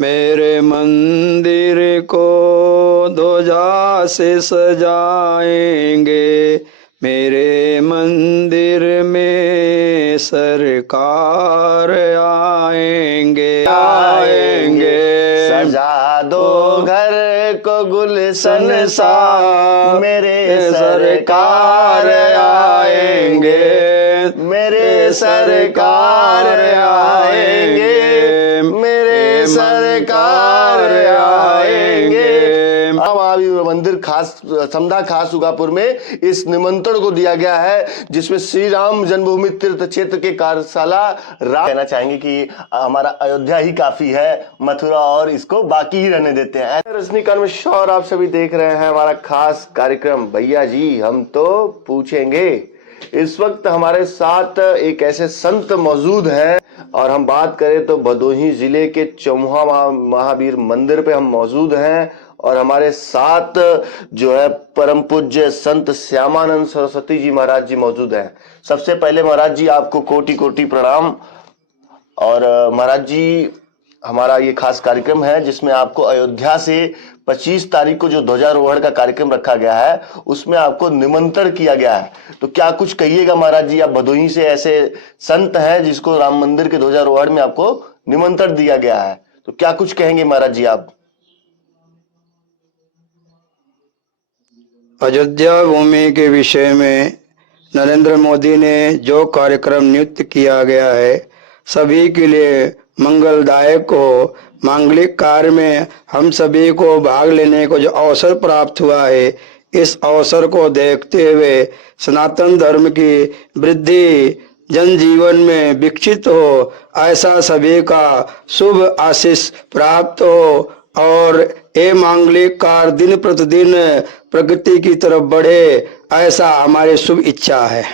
मेरे मंदिर को ध्वजा से सजाएंगे, मेरे मंदिर में सरकार आएंगे आएंगे। सजा दो घर को गुलशन सा, मेरे सरकार आएंगे, मेरे सरकार आएंगे, मेरे सरकार आएंगे। महावीर मंदिर खास समधा खास उगापुर में इस निमंत्रण को दिया गया है, जिसमें श्री राम जन्मभूमि तीर्थ क्षेत्र के कार्यशाला राम कहना चाहेंगे कि हमारा अयोध्या ही काफी है, मथुरा और इसको बाकी ही रहने देते हैं। रजनीकांत मिश्रा और आप सभी देख रहे हैं हमारा खास कार्यक्रम भैया जी हम तो पूछेंगे। इस वक्त हमारे साथ एक ऐसे संत मौजूद हैं और हम बात करें तो भदोही जिले के चौमुहा महावीर मंदिर पे हम मौजूद हैं और हमारे साथ जो है परम पूज्य संत श्यामानंद सरस्वती जी महाराज जी मौजूद हैं। सबसे पहले महाराज जी आपको कोटि कोटि प्रणाम। और महाराज जी हमारा ये खास कार्यक्रम है जिसमें आपको अयोध्या से 25 तारीख को जो ध्वजारोहण का कार्यक्रम रखा गया है उसमें आपको निमंत्रण किया गया है, तो क्या कुछ कहिएगा महाराज जी। आप भदोही से ऐसे संत हैं जिसको राम मंदिर के ध्वजारोहण में आपको निमंत्रण दिया गया है, तो क्या कुछ कहेंगे महाराज जी आप। अयोध्या भूमि के विषय में नरेंद्र मोदी ने जो कार्यक्रम नियुक्त किया गया है सभी के लिए मंगलदायक हो। मांगलिक कार्य में हम सभी को भाग लेने को जो अवसर प्राप्त हुआ है, इस अवसर को देखते हुए सनातन धर्म की वृद्धि जनजीवन में विकसित हो, ऐसा सभी का शुभ आशीष प्राप्त हो और ये मांगलिक कार्य दिन प्रतिदिन प्रगति की तरफ बढ़े, ऐसा हमारी शुभ इच्छा है।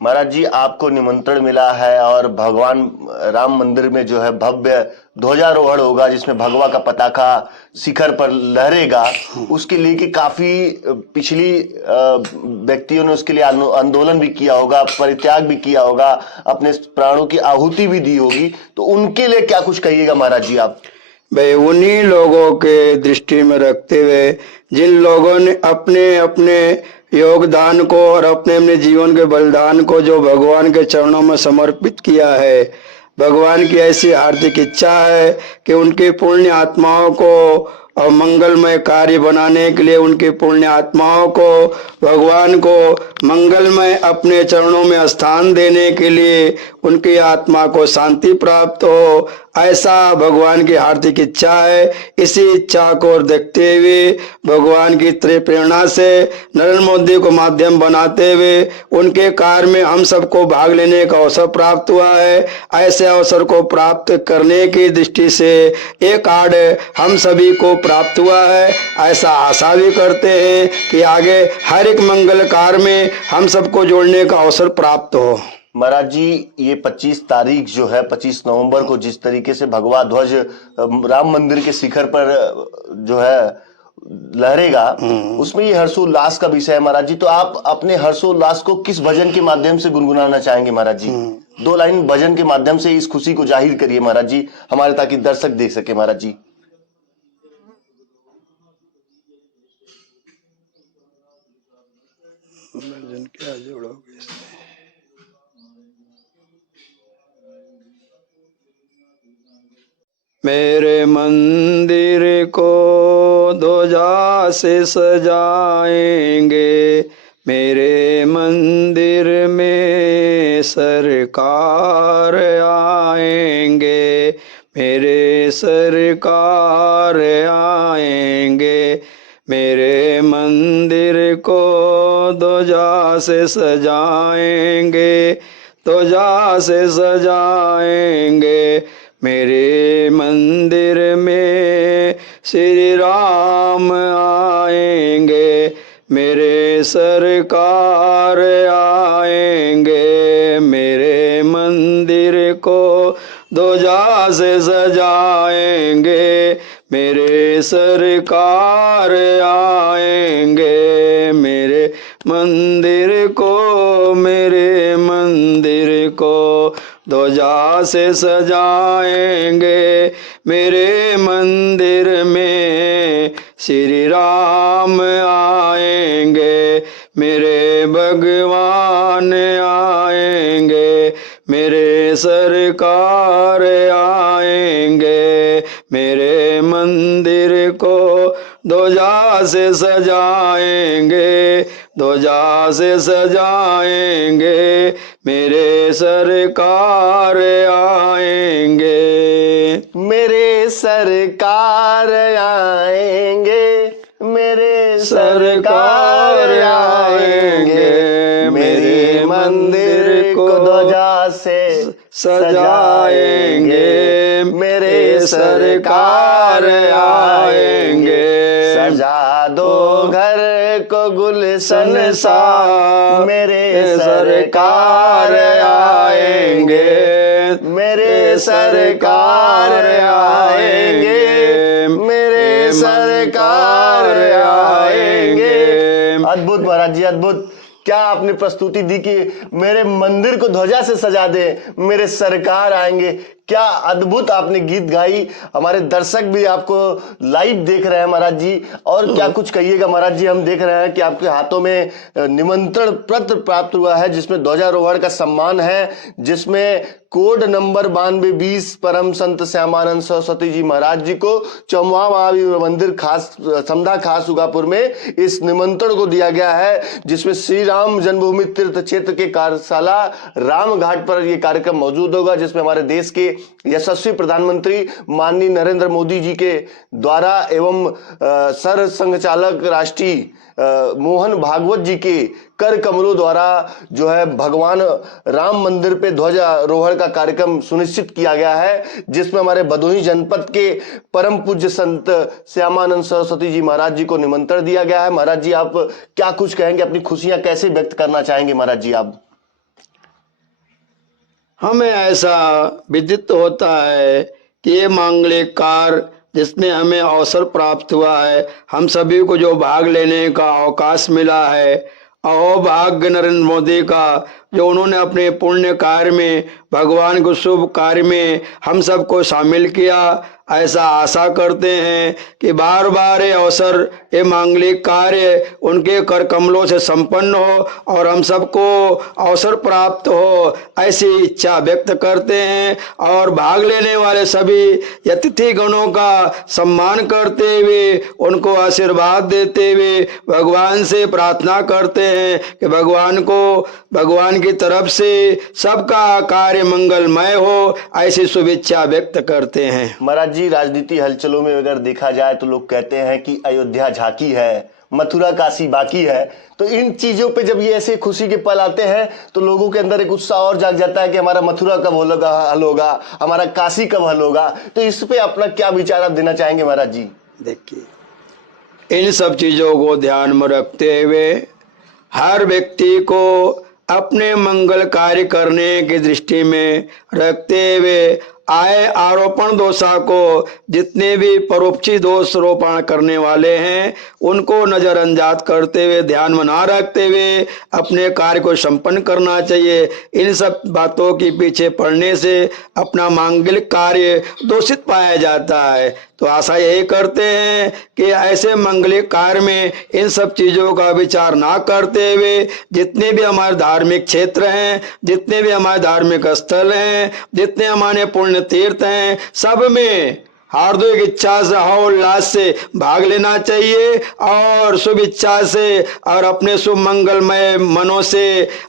महाराज जी आपको निमंत्रण मिला है और भगवान राम मंदिर में जो है भव्य ध्वजारोहण होगा जिसमें भगवा का पताका शिखर पर लहरेगा, उसके लिए कि काफी पिछली व्यक्तियों ने उसके लिए आंदोलन भी किया होगा, परित्याग भी किया होगा, अपने प्राणों की आहुति भी दी होगी, तो उनके लिए क्या कुछ कहिएगा महाराज जी आप। भाई उन्हीं लोगों के दृष्टि में रखते हुए जिन लोगों ने अपने अपने योगदान को और अपने अपने जीवन के बलिदान को जो भगवान के चरणों में समर्पित किया है, भगवान की ऐसी हार्दिक इच्छा है कि उनकी पुण्य आत्माओं को और मंगलमय कार्य बनाने के लिए उनकी पुण्य आत्माओं को भगवान को मंगलमय अपने चरणों में स्थान देने के लिए उनकी आत्मा को शांति प्राप्त हो, ऐसा भगवान की हार्दिक इच्छा है। इसी इच्छा को देखते हुए भगवान की प्रेरणा से नरेंद्र मोदी को माध्यम बनाते हुए उनके कार्य में हम सबको भाग लेने का अवसर प्राप्त हुआ है। ऐसे अवसर को प्राप्त करने की दृष्टि से एक कार्ड हम सभी को प्राप्त हुआ है। ऐसा आशा भी करते हैं कि आगे हर एक मंगल कार्य में हम सबको जोड़ने का अवसर प्राप्त हो। महाराज जी ये 25 तारीख जो है 25 नवंबर को जिस तरीके से भगवा ध्वज राम मंदिर के शिखर पर जो है लहरेगा, उसमें ये हर्षोल्लास का विषय है महाराज जी, तो आप अपने हर्षोल्लास को किस भजन के माध्यम से गुनगुनाना चाहेंगे महाराज जी। 2 लाइन भजन के माध्यम से इस खुशी को जाहिर करिए महाराज जी हमारे, ताकि दर्शक देख सके महाराज जी। भजन क्या जोड़ोगे इसमें? मेरे मंदिर को ध्वजा से सजाएंगे, मेरे मंदिर में सरकार आएंगे, मेरे सरकार आएंगे, मेरे मंदिर को ध्वजा से सजाएंगे, ध्वजा से सजाएंगे, मेरे मंदिर में श्री राम आएंगे, मेरे सरकार आएंगे, मेरे मंदिर को ध्वजा से सजाएंगे, मेरे सरकार आएंगे, मेरे मंदिर को ध्वजा से सजाएंगे मेरे मंदिर में श्री राम आएंगे, मेरे भगवान आएंगे, मेरे सरकार आएंगे, मेरे मंदिर को ध्वजा से सजाएंगे, ध्वजा से सजाएंगे, मेरे सरकार आएंगे, मेरे सरकार आएंगे, मेरे सरकार आएंगे, मेरे मंदिर को ध्वजा से सजाएंगे, मेरे सरकार आएंगे, सजा दो घर को गुलशन सा, मेरे सरकार आएंगे, मेरे सरकार आएंगे, मेरे सरकार आएंगे। अद्भुत महाराज जी, अद्भुत। क्या आपने प्रस्तुति दी कि मेरे मंदिर को ध्वजा से सजा दे, मेरे सरकार आएंगे। क्या अद्भुत आपने गीत गाई। हमारे दर्शक भी आपको लाइव देख रहे हैं महाराज जी, और क्या कुछ कहिएगा महाराज जी। हम देख रहे हैं कि आपके हाथों में निमंत्रण पत्र प्राप्त हुआ है, जिसमें ध्वजारोहण का सम्मान है, जिसमें कोड नंबर 9220 परम संत श्यामानंद सरस्वती जी महाराज जी को चौमुआ महावीर मंदिर खास समधा खास उगापुर में इस निमंत्रण को दिया गया है, जिसमें श्री राम जन्मभूमि तीर्थ क्षेत्र के कार्यशाला राम घाट पर यह कार्यक्रम मौजूद होगा, जिसमें हमारे देश के यशस्वी प्रधानमंत्री माननीय नरेंद्र मोदी जी के द्वारा एवं सर संघचालक राष्ट्रीय मोहन भागवत जी के कर कमलों द्वारा जो है भगवान राम मंदिर पे ध्वजारोहण का कार्यक्रम सुनिश्चित किया गया है, जिसमें हमारे भदोही जनपद के परम पूज्य संत श्यामानंद सरस्वती जी महाराज जी को निमंत्रण दिया गया है। महाराज जी, आप क्या कुछ कहेंगे, अपनी खुशियां कैसे व्यक्त करना चाहेंगे महाराज जी आप? हमें ऐसा विदित होता है कि ये मांगलिक कार्य जिसमें हमें अवसर प्राप्त हुआ है, हम सभी को जो भाग लेने का अवकाश मिला है, अहोभाग्य नरेंद्र मोदी का, जो उन्होंने अपने पुण्य कार्य में, भगवान को शुभ कार्य में हम सबको शामिल किया। ऐसा आशा करते हैं कि बार बार ये अवसर, ये मांगलिक कार्य उनके कर कमलों से संपन्न हो और हम सबको अवसर प्राप्त हो, ऐसी इच्छा व्यक्त करते हैं। और भाग लेने वाले सभी अतिथि गणों का सम्मान करते हुए, उनको आशीर्वाद देते हुए भगवान से प्रार्थना करते हैं कि भगवान को, भगवान की तरफ से सबका कार्य मंगलमय हो, ऐसी शुभेच्छा व्यक्त करते हैं। महाराज जी, राजनीति हलचलों में अगर देखा जाए तो लोग कहते हैं कि अयोध्या झांकी है, मथुरा काशी बाकी है। तो इन चीजों पे जब ये ऐसे खुशी के पल आते हैं तो लोगों के अंदर एक उत्साह और जाग जाता है कि हमारा मथुरा कब हल होगा, हमारा काशी कब हल होगा। तो इस पे अपना क्या विचार आप देना चाहेंगे महाराज जी? देखिए, इन सब चीजों को ध्यान में रखते हुए हर व्यक्ति को अपने मंगल कार्य करने की दृष्टि में रखते हुए आए आरोपण दोषा को, जितने भी परोपची दोष रोपण करने वाले हैं उनको नजरअंदाज करते हुए, ध्यान में ना रखते हुए अपने कार्य को संपन्न करना चाहिए। इन सब बातों के पीछे पड़ने से अपना मांगलिक कार्य दूषित पाया जाता है। तो आशा यही करते हैं कि ऐसे मंगलिक कार्य में इन सब चीज़ों का विचार ना करते हुए जितने भी हमारे धार्मिक क्षेत्र हैं, जितने भी हमारे धार्मिक स्थल हैं, जितने हमारे पुण्य तीर्थ हैं, सब में हार्दिक इच्छा से, हर्षोल्लास से भाग लेना चाहिए और शुभ इच्छा से और अपने शुभ मंगलमय मनों से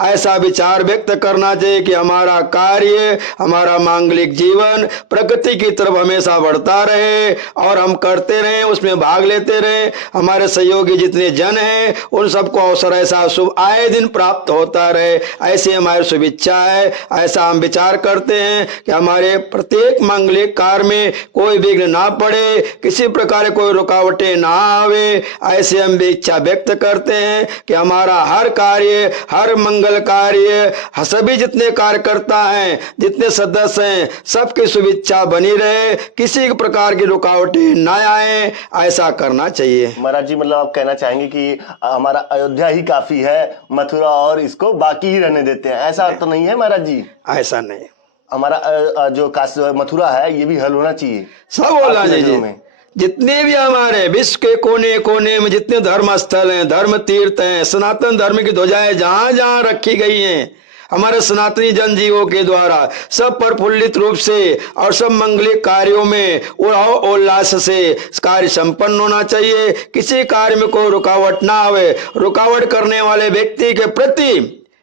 ऐसा विचार व्यक्त करना चाहिए कि हमारा कार्य, हमारा मांगलिक जीवन प्रकृति की तरफ हमेशा बढ़ता रहे और हम करते रहें, उसमें भाग लेते रहें। हमारे सहयोगी जितने जन हैं उन सबको अवसर ऐसा शुभ आए दिन प्राप्त होता रहे, ऐसी हमारी शुभ इच्छा है। ऐसा हम विचार करते हैं कि हमारे प्रत्येक मांगलिक कार्य में कोई विघ्न ना पड़े, किसी प्रकार कोई रुकावटें ना आवे, ऐसे हम भी इच्छा व्यक्त करते हैं कि हमारा हर कार्य, हर मंगल कार्य, सभी जितने कार्यकर्ता हैं, जितने सदस्य हैं, सबकी शुभेच्छा बनी रहे, किसी प्रकार की रुकावटें ना आए, ऐसा करना चाहिए। महाराज जी, मतलब आप कहना चाहेंगे कि हमारा अयोध्या ही काफी है, मथुरा और इसको बाकी ही रहने देते हैं, ऐसा तो नहीं है महाराज जी? ऐसा नहीं। हमारा जो मथुरा है ये भी हल होना चाहिए, सब होना आपकी नजरों चाहिए। में। जितने भी हमारे विश्व के कोने कोने में जितने धर्म स्थल हैं, धर्म तीर्थ हैं, सनातन धर्म की ध्वजाएं जहां जहां रखी गई हैं हमारे सनातनी जनजीवों के द्वारा, सब प्रफुल्लित रूप से और सब मंगलिक कार्यों में उल्लास से कार्य संपन्न होना चाहिए। किसी कार्य में कोई रुकावट ना आवे। रुकावट करने वाले व्यक्ति के प्रति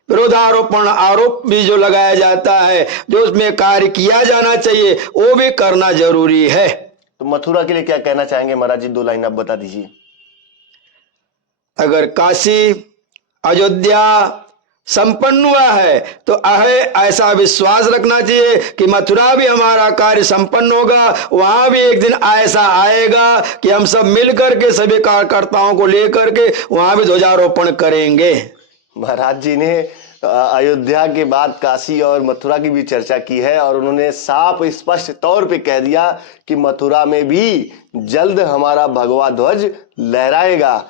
विरोधारोपण आरोप भी जो लगाया जाता है, जो उसमें कार्य किया जाना चाहिए वो भी करना जरूरी है। तो मथुरा के लिए क्या कहना चाहेंगे महाराज जी, 2 लाइन आप बता दीजिए। अगर काशी अयोध्या संपन्न हुआ है तो ऐसा विश्वास रखना चाहिए कि मथुरा भी हमारा कार्य संपन्न होगा। वहां भी एक दिन ऐसा आएगा कि हम सब मिलकर के सभी कार्यकर्ताओं को लेकर के वहां भी ध्वजारोपण करेंगे। महाराज जी ने अयोध्या के बाद काशी और मथुरा की भी चर्चा की है और उन्होंने साफ स्पष्ट तौर पे कह दिया कि मथुरा में भी जल्द हमारा भगवा ध्वज लहराएगा।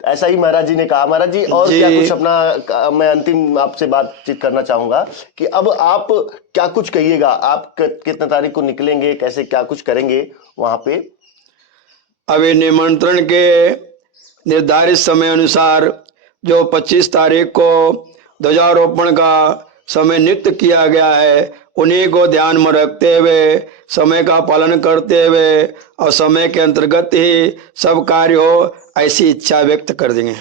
ऐसा ही महाराज जी ने कहा। महाराज जी और क्या कुछ अपना, मैं अंतिम आपसे बातचीत करना चाहूंगा कि अब आप क्या कुछ कहिएगा, आप कितने तारीख को निकलेंगे, कैसे क्या कुछ करेंगे वहां पे? अभी निमंत्रण के निर्धारित समय अनुसार जो 25 तारीख को ध्वजारोपण का समय नियुक्त किया गया है, उन्हीं को ध्यान में रखते हुए, समय का पालन करते हुए और समय के अंतर्गत ही सब कार्य हो, ऐसी इच्छा व्यक्त कर देंगे।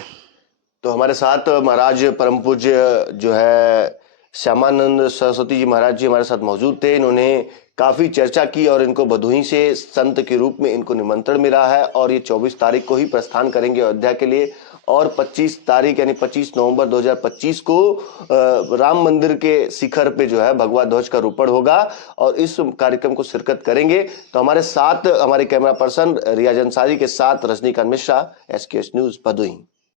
तो हमारे साथ महाराज परम पूज्य जो है श्यामानंद सरस्वती जी महाराज जी हमारे साथ मौजूद थे। इन्होंने काफी चर्चा की और इनको भदोही से संत के रूप में इनको निमंत्रण मिला है और ये 24 तारीख को ही प्रस्थान करेंगे अयोध्या के लिए और 25 तारीख यानी 25 नवंबर 2025 को राम मंदिर के शिखर पे जो है भगवा ध्वज का रोपण होगा और इस कार्यक्रम को शिरकत करेंगे। तो हमारे साथ हमारे कैमरा पर्सन रियाज अंसारी के साथ रजनीकांत मिश्रा, SKS न्यूज भदोही।